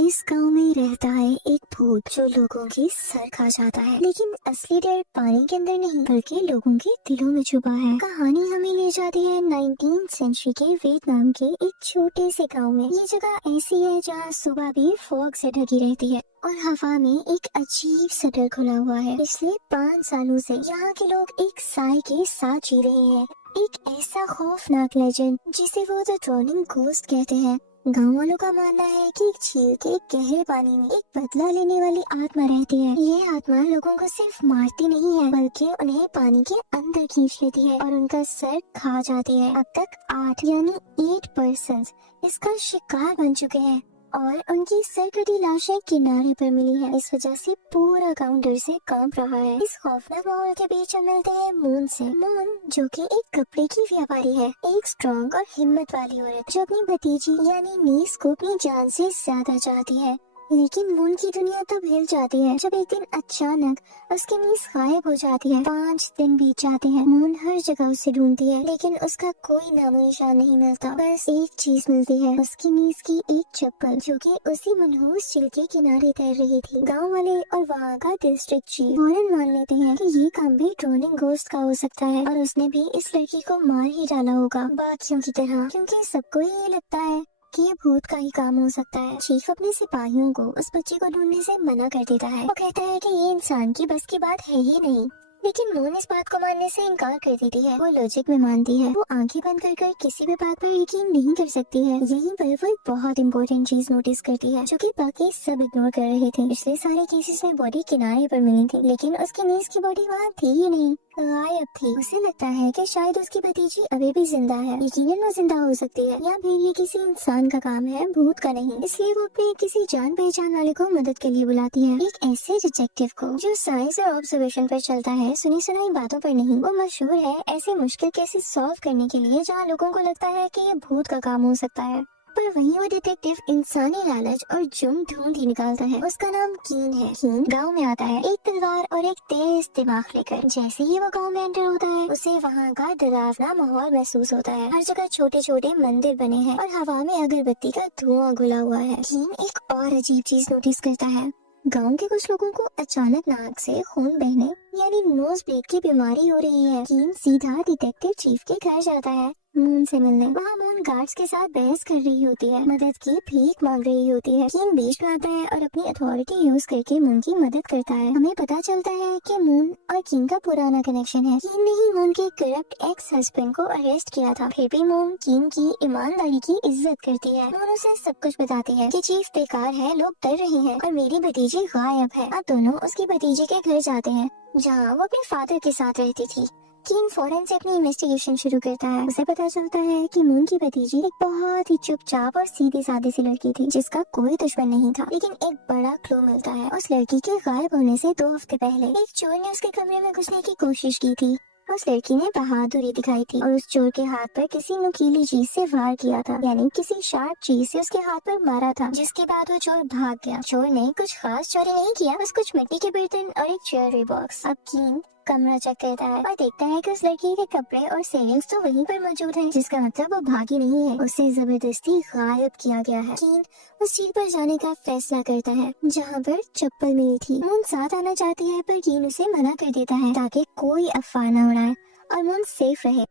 इस गांव में रहता है एक भूत जो लोगों की सर खा जाता है, लेकिन असली डर पानी के अंदर नहीं बल्कि लोगों के दिलों में छुपा है। कहानी हमें ले जाती है 19th सेंचुरी के वियतनाम के एक छोटे से गांव में। ये जगह ऐसी है जहाँ सुबह भी फॉग से ढकी रहती है और हवा में एक अजीब सा डर खुला हुआ है। पिछले 5 सालों से यहाँ के लोग एक साए के साथ जी रहे हैं, एक ऐसा खौफनाक लेजेंड जिसे वो द ड्रॉनिंग घोस्ट कहते हैं। गाँव वालों का मानना है कि एक झील के गहरे पानी में एक बदला लेने वाली आत्मा रहती है। ये आत्मा लोगों को सिर्फ मारती नहीं है बल्कि उन्हें पानी के अंदर खींच लेती है और उनका सर खा जाती है। अब तक 8 पर्सन्स इसका शिकार बन चुके हैं और उनकी सरकटी लाशें किनारे पर मिली है। इस वजह से पूरा गांव डर से कांप रहा है। इस खौफनाक माहौल के बीच हम मिलते हैं मून से। मून जो कि एक कपड़े की व्यापारी है, एक स्ट्रॉन्ग और हिम्मत वाली औरत जो अपनी भतीजी यानी नीस को अपनी जान से ज्यादा चाहती है। लेकिन मून की दुनिया तब हिल जाती है जब एक दिन अचानक उसकी नीस गायब हो जाती है। 5 दिन बीत जाते हैं। मून हर जगह उसे ढूंढती है लेकिन उसका कोई नामो निशान नहीं मिलता। बस एक चीज मिलती है, उसकी नीस की एक चप्पल जो कि उसी मनहूस झील के किनारे तैर रही थी। गांव वाले और वहाँ का डिस्ट्रिक्ट चीफ फौरन मान लेते हैं कि ये काम भी ड्रोनिंग घोस्ट का हो सकता है और उसने भी इस लड़की को मार ही डाला होगा बाकियों की तरह, क्योंकि सबको ये लगता है कि ये भूत का ही काम हो सकता है। चीफ अपने सिपाहियों को उस बच्चे को ढूंढने से मना कर देता है। वो कहता है कि ये इंसान की बस की बात है ही नहीं, लेकिन मून इस बात को मानने से इनकार कर देती है। वो लॉजिक में मानती है। वो आंखें बंद कर किसी भी बात पर यकीन नहीं कर सकती है। यहीं पर वो एक बहुत इंपॉर्टेंट चीज नोटिस करती है जो कि बाकी सब इग्नोर कर रहे थे। पिछले सारे केसेस में बॉडी किनारे पर मिली थी लेकिन उसकी नीस की बॉडी वहाँ थी ही नहीं, गायब थी। उसे लगता है कि शायद उसकी भतीजी अभी भी जिंदा है। यकीनन वो जिंदा हो सकती है या फिर ये किसी इंसान का काम है, भूत का नहीं। इसलिए वो अपने किसी जान पहचान वाले को मदद के लिए बुलाती है, एक ऐसे डिटेक्टिव को जो साइंस और ऑब्जर्वेशन पर चलता है, सुनी सुनाई बातों पर नहीं। वो मशहूर है ऐसे मुश्किल केसेस सॉल्व करने के लिए जहाँ लोगों को लगता है कि ये भूत का काम हो सकता है। पर वहीं वो डिटेक्टिव इंसानी लालच और जुर्म ढूंढ ही निकालता है। उसका नाम कीन है। कीन गांव में आता है एक तलवार और एक तेज दिमाग लेकर। जैसे ही वो गांव में एंटर होता है उसे वहाँ का डरावना माहौल महसूस होता है। हर जगह छोटे छोटे मंदिर बने हैं और हवा में अगरबत्ती का धुआं घुला हुआ है। कीन एक और अजीब चीज नोटिस करता है। गांव के कुछ लोगों को अचानक नाक से खून बहने यानी नोज ब्लीड की बीमारी हो रही है। कीन सीधा डिटेक्टिव चीफ के घर जाता है मून से मिलने। वहाँ मून गार्ड्स के साथ बहस कर रही होती है, मदद की भीख मांग रही होती है। कीन बीच में आता है और अपनी अथॉरिटी यूज करके मून की मदद करता है। हमें पता चलता है कि मून और कीन का पुराना कनेक्शन है। कीन ने ही मून के करप्ट एक्स हस्बैंड को अरेस्ट किया था। फिर भी मून कीन की ईमानदारी की इज्जत करती है। मून उसे सब कुछ बताती है कि चीफ बेकार है, लोग डर रहे हैं और मेरी भतीजी गायब है। अब दोनों उसकी भतीजी के घर जाते हैं जहाँ वो अपने फादर के साथ रहती थी। कीन फौरन से अपनी इन्वेस्टिगेशन शुरू करता है। उसे पता चलता है कि मून की भतीजी एक बहुत ही चुपचाप और सीधी सादी सी लड़की थी जिसका कोई दुश्मन नहीं था। लेकिन एक बड़ा क्लू मिलता है। उस लड़की के गायब होने से 2 हफ्ते पहले एक चोर ने उसके कमरे में घुसने की कोशिश की थी। उस लड़की ने बहादुरी दिखाई थी और उस चोर के हाथ पर किसी नुकीली चीज से वार किया था, यानी किसी शार्प चीज से उसके हाथ पर मारा था, जिसके बाद वो चोर भाग गया। चोर ने कुछ खास चोरी नहीं किया, बस कुछ मिट्टी के बर्तन और एक ज्वेलरी बॉक्स। अब कीन कमरा चेक करता है और देखता है कि उस लड़की के कपड़े और सेविंग्स तो वहीं पर मौजूद हैं, जिसका मतलब वो भागी नहीं है, उसे जबरदस्ती गायब किया गया है। कीन उस चीज पर जाने का फैसला करता है जहाँ पर चप्पल मिली थी। मून साथ आना चाहती है पर कीन उसे मना कर देता है ताकि कोई अफवाह न उड़ाए और मून सेफ रहे।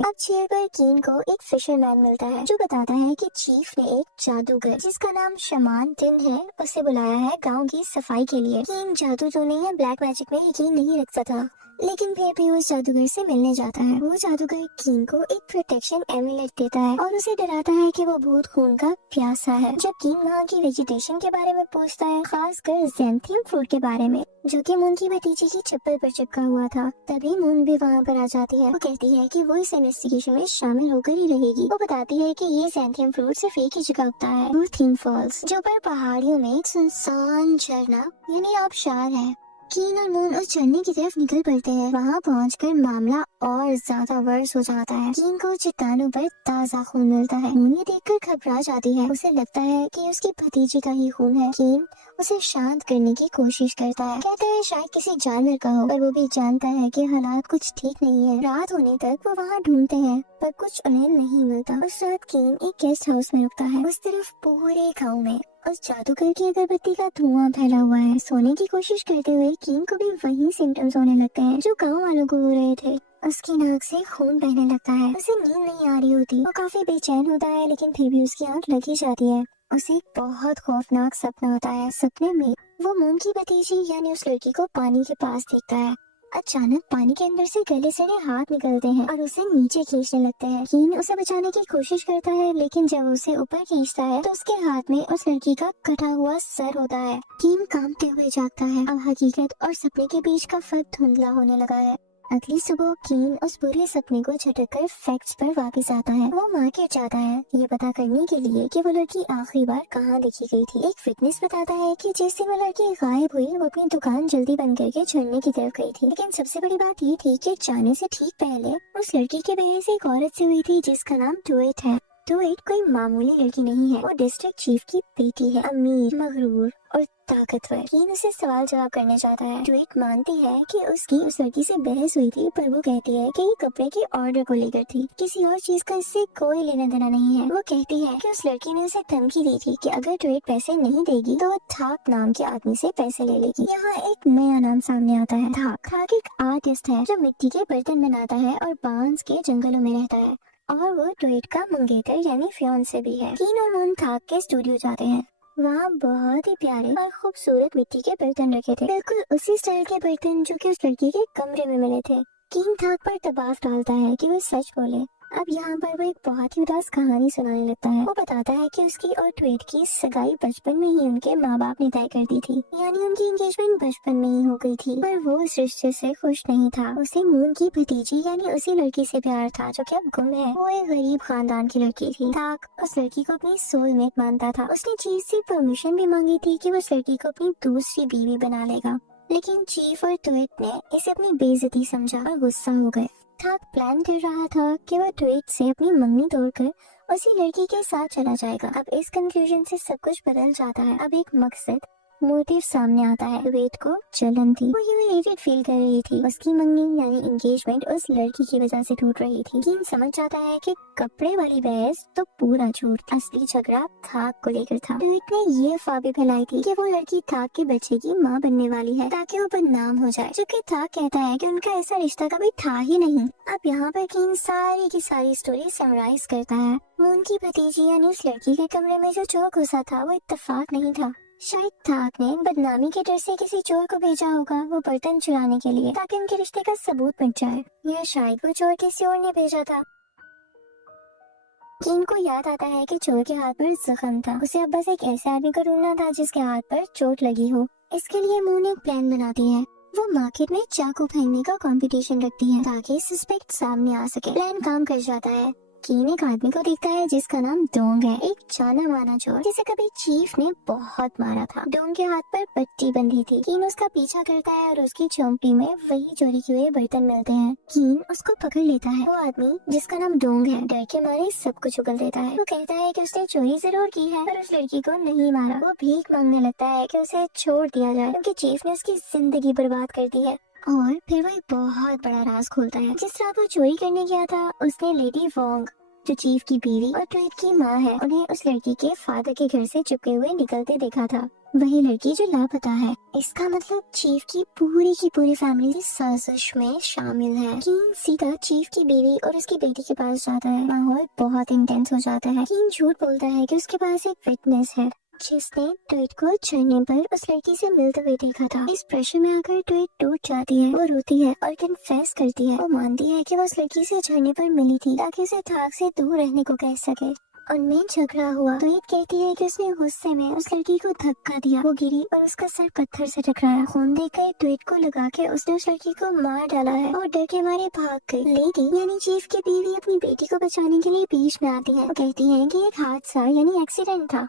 अब झील पर कीन को एक फिशरमैन मिलता है जो बताता है कि चीफ ने एक जादूगर जिसका नाम शमान दिन है उसे बुलाया है गांव की सफाई के लिए। कीन जादू टोने या ब्लैक मैजिक में यकीन नहीं रखता था, लेकिन फिर भी उस जादूगर से मिलने जाता है। वो जादूगर कीन को एक प्रोटेक्शन एमुलेट देता है और उसे डराता है कि वो भूत खून का प्यासा है। जब कीन वहाँ की वेजिटेशन के बारे में पूछता है, खासकर ज़ैंथियम फ्रूट के बारे में जो कि मून की भतीजी की चप्पल पर चिपका हुआ था, तभी मून भी वहाँ पर आ जाती है। वो कहती है कि वो इस इन्वेस्टिगेशन में शामिल होकर ही रहेगी। वो बताती है कि ये ज़ैंथियम फ्रूट सिर्फ एक ही जगह उगता है, वो थीम फॉल्स, जो पर पहाड़ियों में एक सुनसान झरना यानी आबशार है। कीन और मून उस झरने की तरफ निकल पड़ते हैं। वहाँ पहुंचकर मामला और ज्यादा वर्स हो जाता है। कीन को चट्टानों पर ताज़ा खून मिलता है। मून ये देखकर घबरा जाती है। उसे लगता है कि उसकी भतीजी का ही खून है। कीन उसे शांत करने की कोशिश करता है, कहता है शायद किसी जानवर का हो, पर वो भी जानता है कि हालात कुछ ठीक नहीं है। रात होने तक वो वहाँ ढूंढते हैं पर कुछ उन्हें नहीं मिलता। उस रात कीन एक गेस्ट हाउस में रुकता है। उस तरफ पूरे गाँव में उस जादूगर की अगरबत्ती का धुआं फैला हुआ है। सोने की कोशिश करते हुए कीन को भी वही सिम्टम्स होने लगते हैं जो गाँव वालों को हो रहे थे। उसकी नाक से खून बहने लगता है। उसे नींद नहीं आ रही होती। वो काफी बेचैन होता है, लेकिन फिर भी उसकी आंख लगी जाती है। उसे एक बहुत खौफनाक सपना होता है। सपने में वो मून की भतीजी यानी उस लड़की को पानी के पास देखता है। अचानक पानी के अंदर से गले सड़े हाथ निकलते हैं और उसे नीचे खींचने लगते हैं। कीन उसे बचाने की कोशिश करता है, लेकिन जब उसे ऊपर खींचता है तो उसके हाथ में उस लड़की का कटा हुआ सर होता है। कीन कांपते हुए जागता है। अब हकीकत और सपने के बीच का फर्क धुंधला होने लगा है। अगली सुबह कीन उस बुरे सपने को झटक कर फैक्ट्स पर वापस आता है। वो मार्केट जाता है ये पता करने के लिए कि वो लड़की आखिरी बार कहाँ देखी गई थी। एक विटनेस बताता है कि जिस दिन वो लड़की गायब हुई वो अपनी दुकान जल्दी बंद करके चढ़ने की तरफ गई थी। लेकिन सबसे बड़ी बात ये थी कि जाने से ठीक पहले उस लड़की के बहस एक औरत से हुई थी जिसका नाम टुएट है। टुएट कोई मामूली लड़की नहीं है। वो डिस्ट्रिक्ट चीफ की बेटी है, अमीर, मगरूर और ताकतवर। कीन उसे सवाल जवाब करने जाता है। टुएट मानती है कि उसकी उस लड़की से बहस हुई थी, पर वो कहती है कि ये कपड़े के ऑर्डर को लेकर थी, किसी और चीज का इससे कोई लेना देना नहीं है। वो कहती है कि उस लड़की ने उसे धमकी दी थी कि अगर टुएट पैसे नहीं देगी तो वो थाक नाम के आदमी से पैसे ले लेगी। यहाँ एक नया नाम सामने आता है, थाक। थाक एक आर्टिस्ट है जो मिट्टी के बर्तन बनाता है और बांस के जंगलों में रहता है, और वो टुएट का मंगेतर यानी फियांसे भी है। कीन और मून थाक के स्टूडियो जाते हैं। वहाँ बहुत ही प्यारे और खूबसूरत मिट्टी के बर्तन रखे थे, बिल्कुल उसी स्टाइल के बर्तन जो कि उस लड़की के कमरे में मिले थे। कीन थाक पर दबाव डालता है कि वो सच बोले। अब यहाँ पर वो एक बहुत ही उदास कहानी सुनाने लगता है। वो बताता है कि उसकी और टुएट की सगाई बचपन में ही उनके माँ बाप ने तय कर दी थी, यानी उनकी एंगेजमेंट बचपन में ही हो गई थी। पर वो इस रिश्ते से खुश नहीं था। उसे मून की भतीजी यानी उसी लड़की से प्यार था जो कि अब गुम है। वो एक गरीब खानदान की लड़की थी। थाक उस लड़की को अपनी सोलमेट मानता था। उसने चीफ से परमिशन भी मांगी थी कि वो उस लड़की को अपनी दूसरी बीवी बना लेगा, लेकिन चीफ और टुएट ने इसे अपनी बेइज्जती समझा और गुस्सा हो गए। थाक प्लान कर रहा था कि वह टुएट से अपनी मंगनी तोड़कर उसी लड़की के साथ चला जाएगा। अब इस कंफ्यूजन से सब कुछ बदल जाता है। अब एक मकसद, मोटिव सामने आता है। टुएट को जलन थी। वो ह्यूमिलेटेड फील कर रही थी। उसकी मंगनी यानी एंगेजमेंट उस लड़की की वजह से टूट रही थी। कीन समझ जाता है कि कपड़े वाली बहस तो पूरा झूठ, असली झगड़ा थाक को लेकर था। टुएट ने ये अफवाह भी फैलाई थी कि वो लड़की थाक के बच्चे की माँ बनने वाली है ताकि वो बदनाम हो जाए, जबकि थाक कहता है कि उनका ऐसा रिश्ता कभी था ही नहीं। अब यहाँ पर कीन सारी की सारी स्टोरी समराइज करता है। मून की भतीजी यानी उस लड़की के कमरे में जो चोर घुसा था वो इत्तेफाक नहीं था। शायद थाक ने बदनामी के डर से किसी चोर को भेजा होगा वो बर्तन चुराने के लिए, ताकि उनके रिश्ते का सबूत मिट जाए, या शायद वो चोर किसी और ने भेजा था। कीन को याद आता है कि चोर के हाथ पर जख्म था। उसे अब बस एक ऐसे आदमी को ढूंढना था जिसके हाथ पर चोट लगी हो। इसके लिए मून एक प्लान बनाती है। वो मार्केट में चाकू फेंकने का कंपटीशन रखती है ताकि सस्पेक्ट सामने आ सके। प्लान काम कर जाता है। कीन एक आदमी को देखता है जिसका नाम डोंग है, एक जाना माना चोर जिसे कभी चीफ ने बहुत मारा था। डोंग के हाथ पर पट्टी बंधी थी। कीन उसका पीछा करता है और उसकी झोंपड़ी में वही चोरी किए हुए बर्तन मिलते हैं। कीन उसको पकड़ लेता है। वो आदमी जिसका नाम डोंग है डर के मारे सब कुछ उगल देता है। वो कहता है कि उसने चोरी जरूर की है पर उस लड़की को नहीं मारा। वो भीख मांगने लगता है कि उसे छोड़ दिया जाए क्योंकि चीफ ने उसकी जिंदगी बर्बाद कर दी है। और फिर वो एक बहुत बड़ा राज खोलता है। जिस रात वो चोरी करने गया था उसने लेडी वोंग जो चीफ की बीवी और टुएट की माँ है उन्हें उस लड़की के फादर के घर से चुपके हुए निकलते देखा था। वही लड़की जो लापता है। इसका मतलब चीफ की पूरी फैमिली इस साजिश में शामिल है। कीन सीधा चीफ की बीवी और उसकी बेटी के पास जाता है। माहौल बहुत इंटेंस हो जाता है। कीन झूठ बोलता है कि उसके पास एक विटनेस है जिसने टुएट को चढ़ने पर उस लड़की से मिलते हुए देखा था। इस प्रेशर में आकर टुएट टूट जाती है। वो रोती है और कन्फेस करती है। वो मानती है कि वो उस लड़की से चढ़ने पर मिली थी ताकि उसे थाक से दूर रहने को कह सके। उनमें झगड़ा हुआ। टुएट कहती है कि उसने गुस्से में उस लड़की को धक्का दिया। वो गिरी और उसका सर पत्थर से टकराया। खून देखकर टुएट को लगा के उसने उस लड़की को मार डाला है और डर के मारे भाग गई। लेडी यानी चीफ की बीवी अपनी बेटी को बचाने के लिए बीच में आती है। वो कहती है कि एक हादसा यानी एक्सीडेंट था।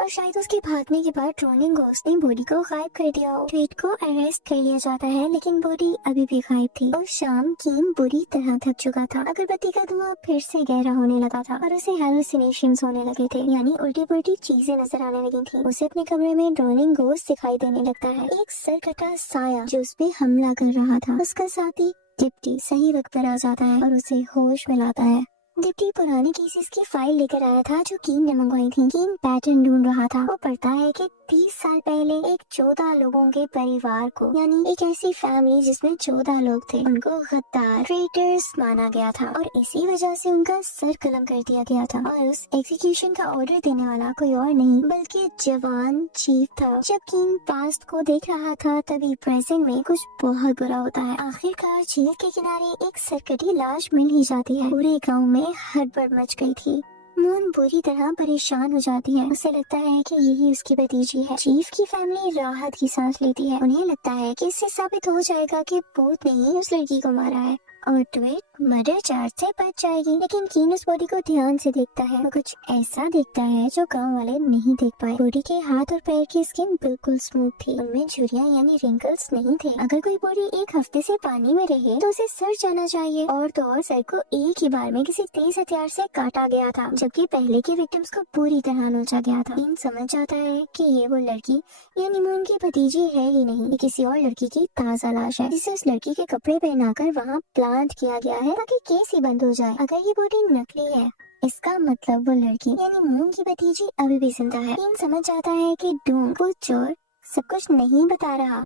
और शायद उसके भागने के बाद ड्रोनिंग घोस्ट ने बॉडी को गायब कर दिया हो। ट्वीट को अरेस्ट कर लिया जाता है लेकिन बॉडी अभी भी गायब थी। उस शाम कीन बुरी तरह थक चुका था। अगरबत्ती का धुआं फिर से गहरा होने लगा था और उसे हेलुसिनेशंस होने लगे थे, यानी उल्टी पुल्टी चीजें नजर आने लगी थी। उसे अपने कमरे में ड्रोनिंग घोस्ट दिखाई देने लगता है, एक सरकटा साया जो उस पे हमला कर रहा था। उसका साथी डिप्टी सही वक्त पर आ जाता है और उसे होश में लाता है। डिप्टी पुराने केसेस की फाइल लेकर आया था जो कीन ने मंगवाई थी। कीन पैटर्न ढूंढ रहा था। वो पढ़ता है कि 30 साल पहले एक 14 लोगों के परिवार को, यानी एक ऐसी फैमिली जिसमें 14 लोग थे, उनको गद्दार ट्रेटर्स माना गया था और इसी वजह से उनका सर कलम कर दिया गया था। और उस एग्जीक्यूशन का ऑर्डर देने वाला कोई और नहीं बल्कि जवान चीफ था। जब कीन पास्ट को देख रहा था तभी प्रेजेंट में कुछ बहुत बुरा होता है। आखिरकार झील के किनारे एक सरकटी लाश मिल ही जाती है। पूरे गाँव में हड़बड़ मच गई थी। मून बुरी तरह परेशान हो जाती है। उसे लगता है कि यही उसकी भतीजी है। चीफ की फैमिली राहत की सांस लेती है। उन्हें लगता है कि इससे साबित हो जाएगा कि भूत ने ही उस लड़की को मारा है और ट्विट मर्डर चार्ज से बच जाएगी। लेकिन कीन उस बॉडी को ध्यान से देखता है। वो कुछ ऐसा देखता है जो गांव वाले नहीं देख पाए। बॉडी के हाथ और पैर की स्किन बिल्कुल स्मूथ थी। उनमें झुर्रियां यानी रिंकल्स नहीं थे। अगर कोई बॉडी एक हफ्ते से पानी में रहे तो उसे सड़ जाना चाहिए। और तो और सर को एक ही बार में किसी तेज हथियार से काटा गया था, जबकि पहले के विक्टिम्स को पूरी तरह नोचा गया था। कीन समझ जाता है कि ये वो लड़की यानी मून की भतीजी है ही नहीं, ये किसी और लड़की की ताजा लाश है जिसे उस लड़की के कपड़े पहनाकर वहाँ प्लांट किया गया है ताकि केस ही बंद हो जाए। अगर ये बॉडी नकली है इसका मतलब वो लड़की यानी मून की भतीजी अभी भी जिंदा है। कीन समझ जाता है कि डोंग वो चोर सब कुछ नहीं बता रहा।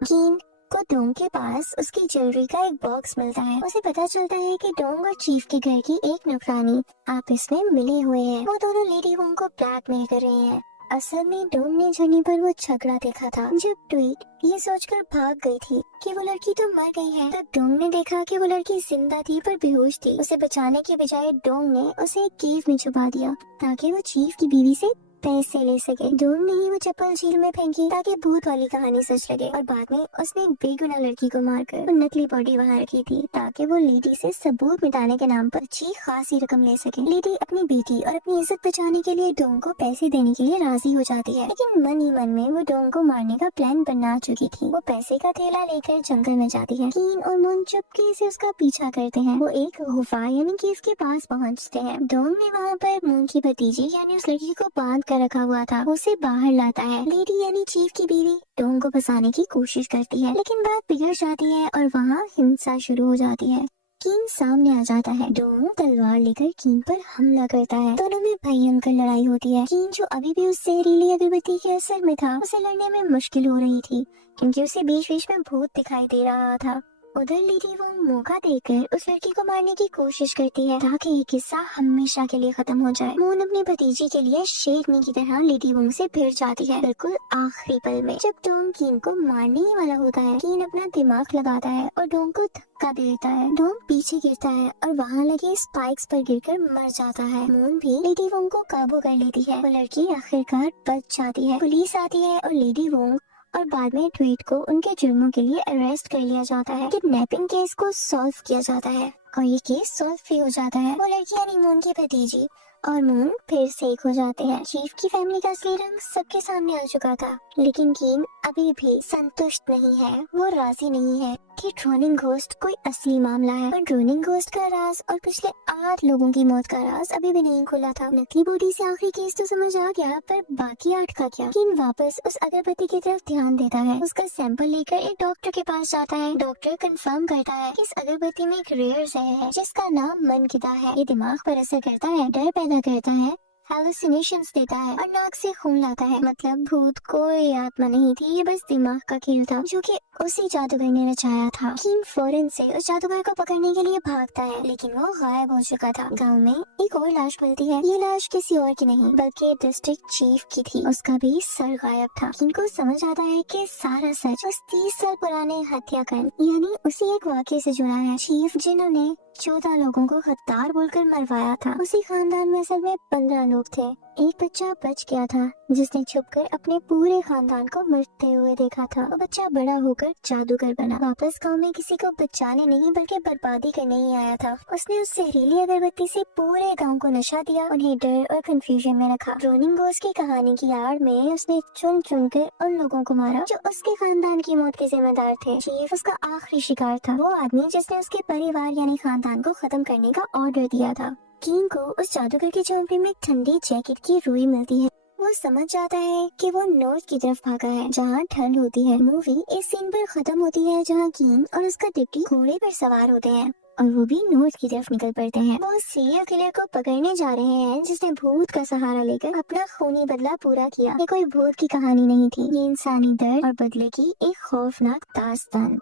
कीन को डोंग के पास उसकी ज्वेलरी का एक बॉक्स मिलता है। उसे पता चलता है कि डोंग और चीफ के घर की एक नौकरानी आपस में मिले हुए हैं। वो दोनों लेडी वोंग को ब्लैकमेल कर रहे हैं। असल में डोंग ने झरने पर वो झगड़ा देखा था। जब ट्वीट ये सोचकर भाग गई थी कि वो लड़की तो मर गई है, तब डोंग ने देखा कि वो लड़की जिंदा थी पर बेहोश थी। उसे बचाने के बजाय डोंग ने उसे एक केव में छुपा दिया ताकि वो चीफ की बीवी से पैसे ले सके। डोंग ने ही वो चप्पल झील में फेंकी ताकि भूत वाली कहानी सच लगे और बाद में उसने एक बेगुनाह लड़की को मारकर वो नकली बॉडी वहाँ रखी थी ताकि वो लेडी से सबूत मिटाने के नाम पर अच्छी खासी रकम ले सके। लेडी अपनी बेटी और अपनी इज्जत बचाने के लिए डोंग को पैसे देने के लिए राजी हो जाती है, लेकिन मन ही मन में वो डोंग को मारने का प्लान बना चुकी थी। वो पैसे का थैला लेकर जंगल में जाती है। कीन और मून चुपके से उसका पीछा करते हैं। वो एक गुफा यानी केव के पास पहुँचते हैं। डोंग ने वहाँ पर मून की भतीजी यानी उस लड़की को बांध कर रखा हुआ था, उसे बाहर लाता है। लेडी यानी चीफ की बीवी डोंग को फंसाने की कोशिश करती है, लेकिन बात बिगड़ जाती है और वहाँ हिंसा शुरू हो जाती है। कीन सामने आ जाता है। डोंग तलवार लेकर कीन पर हमला करता है। दोनों में भयंकर लड़ाई होती है। कीन जो अभी भी उस जहरीली अगरबत्ती के असर में था, उसे लड़ने में मुश्किल हो रही थी क्योंकि उसे बीच बीच में भूत दिखाई दे रहा था। उधर लेडी वो मौका देकर उस लड़की को मारने की कोशिश करती है ताकि ये किस्सा हमेशा के लिए खत्म हो जाए। मून अपनी भतीजी के लिए शेरनी की तरह लेडी वोंग से भिड़ जाती है। बिल्कुल आखिरी पल में जब डोंग कीन को मारने ही वाला होता है, कीन अपना दिमाग लगाता है और डोंग को धक्का दे देता है। डोंग पीछे गिरता है और वहाँ लगे स्पाइक्स पर गिरकर मर जाता है। मून भी लेडी वोंग को काबू कर लेती है। वो लड़की आखिरकार बच जाती है। पुलिस आती है और लेडी वोंग और बाद में ट्वीट को उनके जुर्मों के लिए अरेस्ट कर लिया जाता है। किडनैपिंग केस को सॉल्व किया जाता है और ये केस सॉल्व भी हो जाता है। वो लड़की यानी मून की भतीजी और मून फिर से एक हो जाते हैं। चीफ की फैमिली का असली रंग सबके सामने आ चुका था, लेकिन कीन अभी भी संतुष्ट नहीं है। वो राजी नहीं है कि ड्रोनिंग घोस्ट कोई असली मामला है और ड्रोनिंग घोस्ट का राज और पिछले 8 लोगों की मौत का राज अभी भी नहीं खुला था। नकली बॉडी से आखिरी केस तो समझ आ गया, पर बाकी 8 का क्या? कीन वापस उस अगरबत्ती की तरफ ध्यान देता है। उसका सैंपल लेकर एक डॉक्टर के पास जाता है। डॉक्टर कंफर्म करता है कि इस अगरबत्ती में एक रेयर जहर है जिसका नाम मनकिदा है। ये दिमाग पर असर करता है, डर पैदा करता है, हेलुसिनेशंस देता है और नाक से खून लाता है। मतलब भूत कोई आत्मा नहीं थी, ये बस दिमाग का खेल था जो कि उसी जादूगर ने रचाया था। कीन फौरन से उस जादूगर को पकड़ने के लिए भागता है, लेकिन वो गायब हो चुका था। गांव में एक और लाश मिलती है। ये लाश किसी और की नहीं बल्कि डिस्ट्रिक्ट चीफ की थी। उसका भी सर गायब था। कीन को समझ आता है कि सारा सच उस 30 साल पुराने हत्याकांड यानी उसी एक वाक़ये से जुड़ा है। चीफ जिन्होंने 14 लोगों को गद्दार बोलकर मरवाया था, उसी खानदान में असल में 15 लोग थे एक बच्चा बच गया था जिसने छुपकर अपने पूरे खानदान को मरते हुए देखा था। वो बच्चा बड़ा होकर जादूगर बना। वापस गांव में किसी को बचाने नहीं बल्कि बर्बादी करने ही आया था। उसने उस जहरीली अगरबत्ती से पूरे गांव को नशा दिया, उन्हें डर और कंफ्यूजन में रखा। रोनिंग घोस्ट की कहानी की आड़ में उसने चुन चुन कर उन लोगों को मारा जो उसके खानदान की मौत के जिम्मेदार थे। चीफ उसका आखिरी शिकार था, वो आदमी जिसने उसके परिवार यानी खानदान को खत्म करने का ऑर्डर दिया था। किंग को उस जादूगर के झोंपड़े में ठंडी जैकेट की रुई मिलती है। वो समझ जाता है कि वो नॉर्थ की तरफ भागा है जहाँ ठंड होती है। मूवी इस सीन पर खत्म होती है जहाँ किंग और उसका डिप्टी घोड़े पर सवार होते हैं और वो भी नॉर्थ की तरफ निकल पड़ते हैं। वो सीरियल किलर को पकड़ने जा रहे हैं जिसने भूत का सहारा लेकर अपना खूनी बदला पूरा किया। ये कोई भूत की कहानी नहीं थी, ये इंसानी दर्द और बदले की एक खौफनाक दास्तान थी।